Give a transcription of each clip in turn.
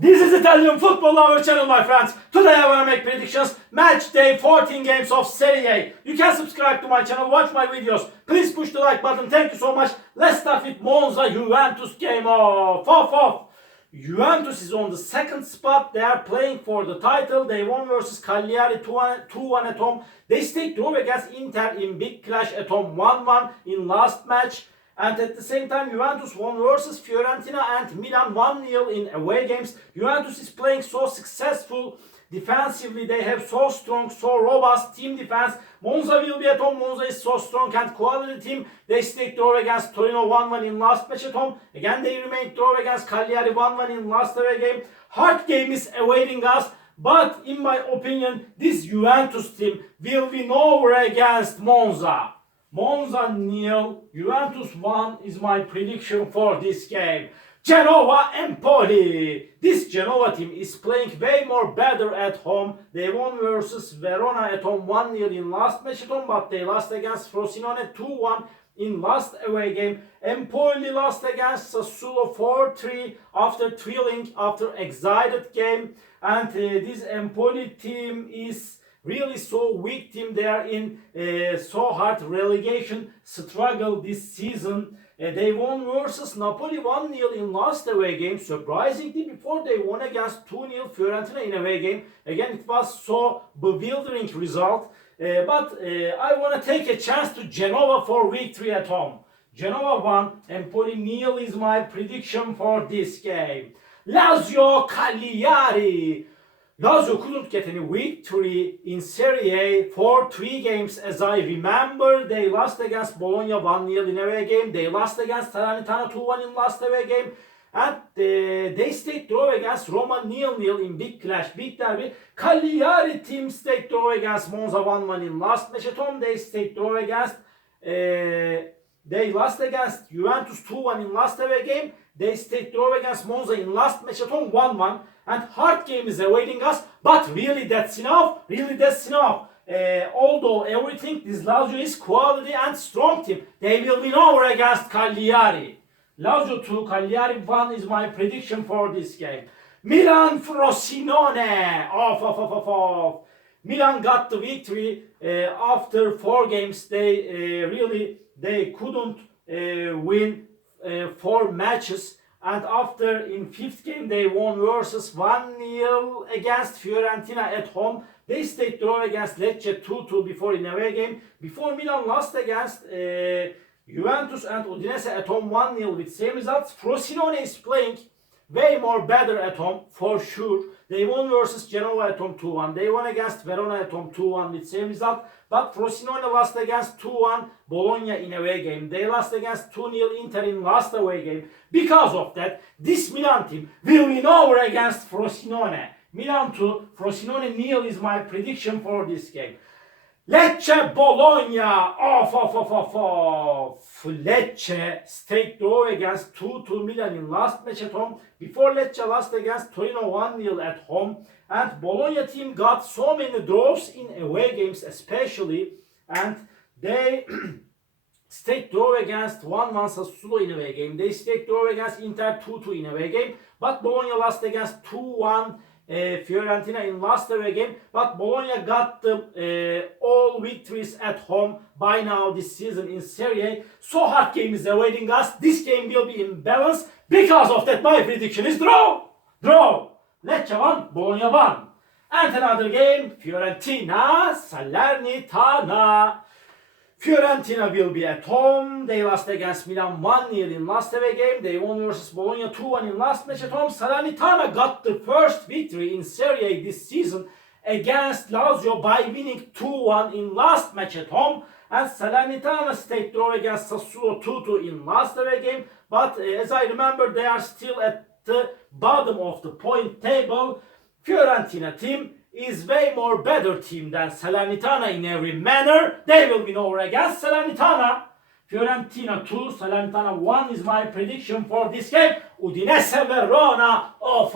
This is Italian football lover channel, my friends. Today I want to make predictions. Match day 14 games of Serie A. You can subscribe to my channel, watch my videos. Please push the like button. Thank you so much. Let's start with Monza Juventus game off. Juventus is on the second spot. They are playing for the title. They won versus Cagliari 2-1 at home. They stayed draw against Inter in big clash at home 1-1 in last match. And at the same time, Juventus won versus Fiorentina and Milan 1-0 in away games. Juventus is playing so successful defensively. They have so strong, so robust team defense. Monza will be at home. Monza is so strong and quality team. They stayed draw against Torino 1-1 in last match at home. Again, they remained draw against Cagliari 1-1 in last away game. Hard game is awaiting us. But in my opinion, this Juventus team will win over against Monza. Monza 0, Juventus 1 is my prediction for this game. Genoa Empoli. This Genoa team is playing way more better at home. They won versus Verona at home 1-0 in last match at home, but they lost against Frosinone 2-1 in last away game. Empoli lost against Sassuolo 4-3 after thrilling, after excited game. And this Empoli team is really so weak team. They are in so hard relegation struggle this season. They won versus Napoli 1-0 in last away game. Surprisingly, before they won against 2-0 Fiorentina in away game. Again, it was so bewildering result. But I want to take a chance to Genoa for victory at home. Genoa 1, Empoli 0 is my prediction for this game. Lazio Cagliari. Lazio couldn't get any victory in Serie A for 3 games. As I remember, they lost against Bologna 1-0 in away game. They lost against Salernitana 2-1 in last away game. And they stayed draw against Roma 0-0 in big clash, big derby. Cagliari team stayed draw against Monza 1-1 in last match at home. They stayed draw against they lost against Juventus 2-1 in last away game. They stayed draw against Monza in last match at home 1-1. And hard game is awaiting us. But really that's enough. Although everything, this Lazio is quality and strong team. They will win over against Cagliari. Lazio 2, Cagliari 1 is my prediction for this game. Milan Frosinone. Off. Milan got the victory after 4 games. They couldn't win 4 matches. And after in 5th game they won versus 1-0 against Fiorentina at home. They stayed draw against Lecce 2-2 before in away game. Before Milan lost against Juventus and Udinese at home 1-0 with same results. Frosinone is playing way more better at home for sure. They won versus Genoa at home 2-1. They won against Verona at home 2-1 with same result. But Frosinone lost against 2-1 Bologna in away game. They lost against 2-0 Inter in last away game. Because of that, this Milan team will win over against Frosinone. Milan 2, Frosinone 0 is my prediction for this game. Lecce Bologna. Off. Lecce stayed draw against 2-2 Milan in last match at home. Before Lecce lost against Torino 1-0 at home. And Bologna team got so many draws in away games especially. And they stayed draw against 1-1 Sassuolo in away game. They stayed draw against Inter 2-2 in away game. But Bologna lost against 2-1 Fiorentina in last away game. But Bologna got the all victories at home by now this season in Serie A. So hard game is awaiting us. This game will be in balance. Because of that, my prediction is draw. Lecce 1, Bologna 1. And another game, Fiorentina, Salernitana. Fiorentina will be at home. They lost against Milan 1-0 in last away game. They won versus Bologna 2-1 in last match at home. Salernitana got the first victory in Serie A this season against Lazio by winning 2-1 in last match at home. And Salernitana stayed draw against Sassuolo 2-2 in last away game. But as I remember, they are still at the bottom of the point table. Fiorentina team is way more better team than Salernitana in every manner. They will win over against Salernitana. Fiorentina 2, Salernitana 1 is my prediction for this game. Udinese Verona. Off.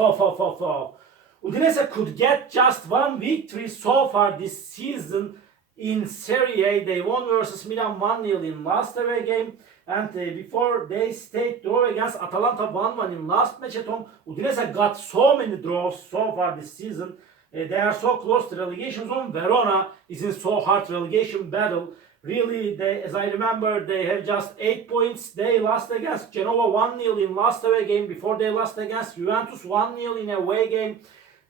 Udinese could get just 1 victory so far this season in Serie A. They won versus Milan 1-0 in last away game. And before they stayed draw against Atalanta 1-1 in last match at home. Udinese got so many draws so far this season. They are so close to relegation zone. Verona is in so hard relegation battle. Really, as I remember, they have just 8 points. They lost against Genoa 1-0 in last away game. Before they lost against Juventus 1-0 in away game.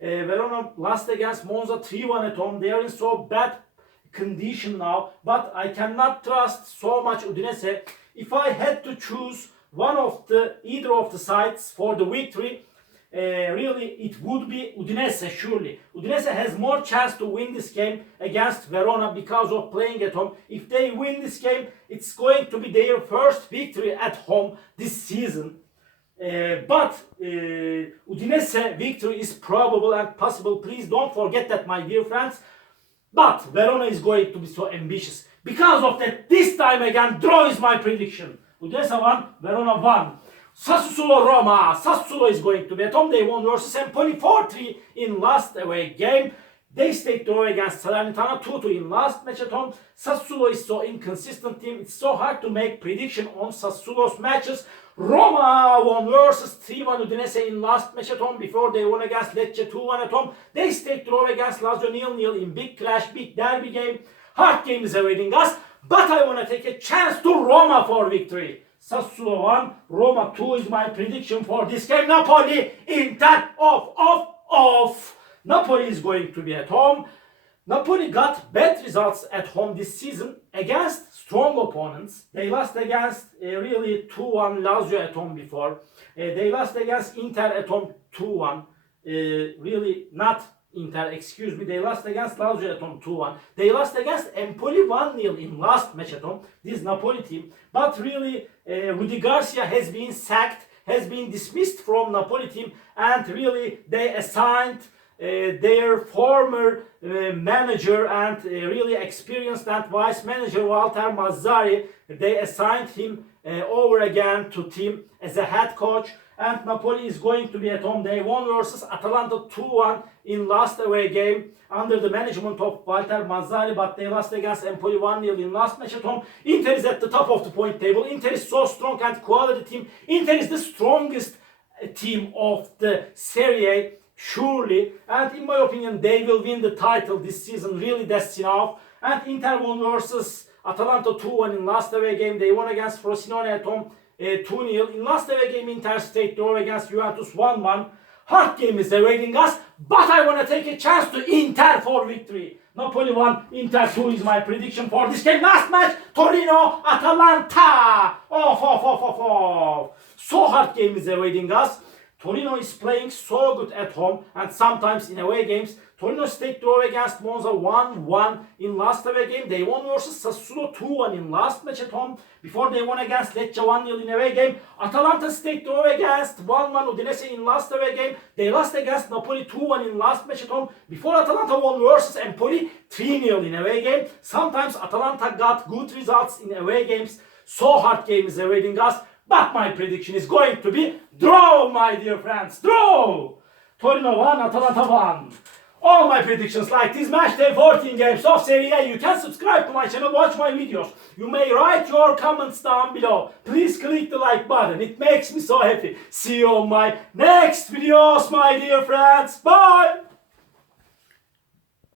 Verona lost against Monza 3-1 at home. They are in so bad condition now. But I cannot trust so much Udinese. If I had to choose either of the sides for the victory, really it would be Udinese, surely. Udinese has more chance to win this game against Verona because of playing at home. If they win this game, it's going to be their first victory at home this season. But Udinese victory is probable and possible. Please don't forget that, my dear friends. But Verona is going to be so ambitious. Because of that, this time again, draw is my prediction. Udinese 1, Verona 1. Sassuolo Roma. Sassuolo is going to be at home. They won versus Empoli 4-3 in last away game. They stayed draw against Salernitana 2-2 in last match at home. Sassuolo is so inconsistent team. It's so hard to make prediction on Sassuolo's matches. Roma won versus 3-1 Udinese in last match at home before they won against Lecce 2-1 at home. They stayed draw against Lazio 0-0 in big clash, big derby game. Hard game is awaiting us, but I want to take a chance to Roma for victory. Sassuolo 1, Roma 2 is my prediction for this game. Napoli, Inter, off. Napoli is going to be at home. Napoli got bad results at home this season against strong opponents. They lost against really 2-1 Lazio at home before. They lost against Inter at home 2-1. Really not Inter, excuse me. They lost against Lazio at home 2-1. They lost against Empoli 1-0 in last match at home. This Napoli team. But really, Rudi Garcia has been sacked, has been dismissed from Napoli team, and really they assigned their former manager and really experienced and vice manager Walter Mazzarri. They assigned him over again to team as a head coach, and Napoli is going to be at home. They won versus Atalanta 2-1 in last away game under the management of Walter Mazzarri, but they lost against Empoli 1-0 in last match at home. Inter is at the top of the point table. Inter is so strong and quality team. Inter is the strongest team of the Serie A, surely, and in my opinion they will win the title this season. Really, that's enough. And Inter won versus Atalanta 2-1 in last away game. They won against Frosinone at home 2-0. In last away game, Inter stayed draw against Juventus 1-1. Hard game is awaiting us, but I want to take a chance to Inter for victory. Napoli 1, Inter 2 is my prediction for this game. Last match, Torino, Atalanta. So hard game is awaiting us. Torino is playing so good at home and sometimes in away games. Torino stayed draw against Monza 1-1 in last away game. They won versus Sassuolo 2-1 in last match at home before they won against Lecce 1-0 in away game. Atalanta stayed draw against 1-1 Udinese in last away game. They lost against Napoli 2-1 in last match at home before Atalanta won versus Empoli 3-0 in away game. Sometimes Atalanta got good results in away games. So hard game is awaiting us. But my prediction is going to be draw, my dear friends. Draw! Torino 1, Atalanta 1. All my predictions like this match day 14 games of Serie A. You can subscribe to my channel, watch my videos. You may write your comments down below. Please click the like button. It makes me so happy. See you on my next videos, my dear friends. Bye!